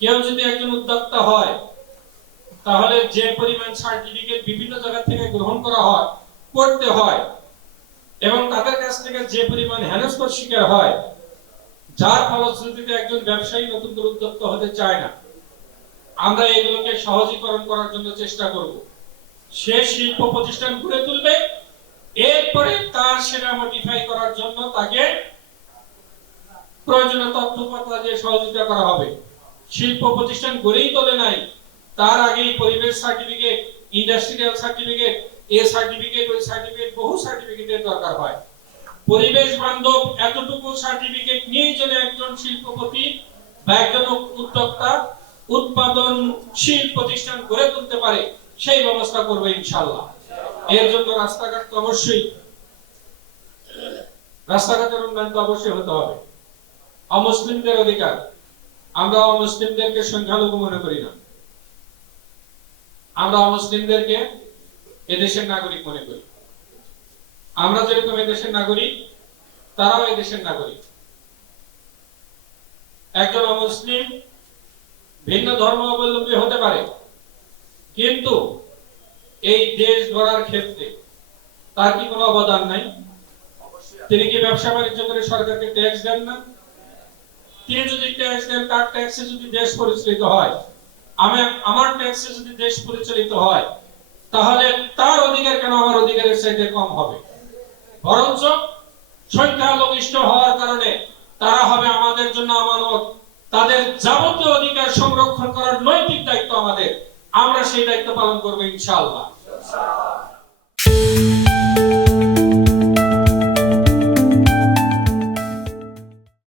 কেউ যদি একজন উদ্যোক্তা হয়, তাহলে যে পরিমাণ সার্টিফিকেট বিভিন্ন জায়গা থেকে গ্রহণ করা হয় করতে হয়, এবং তাদের কাছ থেকে যে পরিমাণ হেনস্থার শিকার হয়, যার ফলশ্রুতিতে একজন ব্যবসায়ী নতুন করে উদ্যোক্তা হতে চায় না, আমরা এগুলোকে সহজীকরণ করার জন্য চেষ্টা করব। সে শিল্প প্রতিষ্ঠান গড়ে তুলবে, এরপরে তার সেটা মডিফাই করার জন্য তাকে প্রয়োজনীয় তথ্যপত্র দিয়ে সহযোগিতা করা হবে। শিল্প প্রতিষ্ঠান গড়েই তোলে নাই। তার আগেই পরিবেশ সার্টিফিকেট ইন্ডাস্ট্রিয়াল সার্টিফিকেট এ সার্টিফিকেট ওই সার্টিফিকেট বহু সার্টিফিকেটের দরকার হয়। পরিবেশ বান্ধব এতটুকু সার্টিফিকেট নিয়েই যেন একজন শিল্পপতি বা একজন উদ্যোক্তা উৎপাদনশীল প্রতিষ্ঠান গড়ে তুলতে পারে, সেই ব্যবস্থা করবে ইনশাল্লাহ এর জন্য রাস্তাঘাট তো অবশ্যই। রাস্তাঘাটের উন্নয়ন তো অবশ্যই হতে হবে। অমুসলিমদের অধিকার। আমরা অমুসলিমদেরকে সংখ্যালঘু মনে করি না। আমরা অমুসলিমদেরকে এদেশের নাগরিক মনে করি। আমরা যেরকম এদেশের নাগরিক, তারাও এদেশের নাগরিক। একজন অমুসলিম ভিন্ন ধর্ম অবলম্বী হতে পারে, কিন্তু এই দেশ গড়ার ক্ষেত্রে তার কি কোনো অবদান নাই? তিনি কি ব্যবসা বাণিজ্য করে সরকারকে ট্যাক্স দেন না? তিনি যদি ট্যাক্স দেন তার ট্যাক্সে যদি দেশ পরিচালিত হয়, আমি আমার ট্যাক্সে যদি দেশ পরিচালিত হয়, তাহলে তার অধিকার কেন আমার অধিকারের চাইতে কম হবে? বরঞ্চ সংখ্যালঘিষ্ঠ হওয়ার কারণে তারা হবে আমাদের জন্য আমানত। তাদের যাবতীয় অধিকার সংরক্ষণ করার নৈতিক দায়িত্ব আমাদের। আমরা সেই দায়িত্ব পালন করব ইনশাআল্লাহ।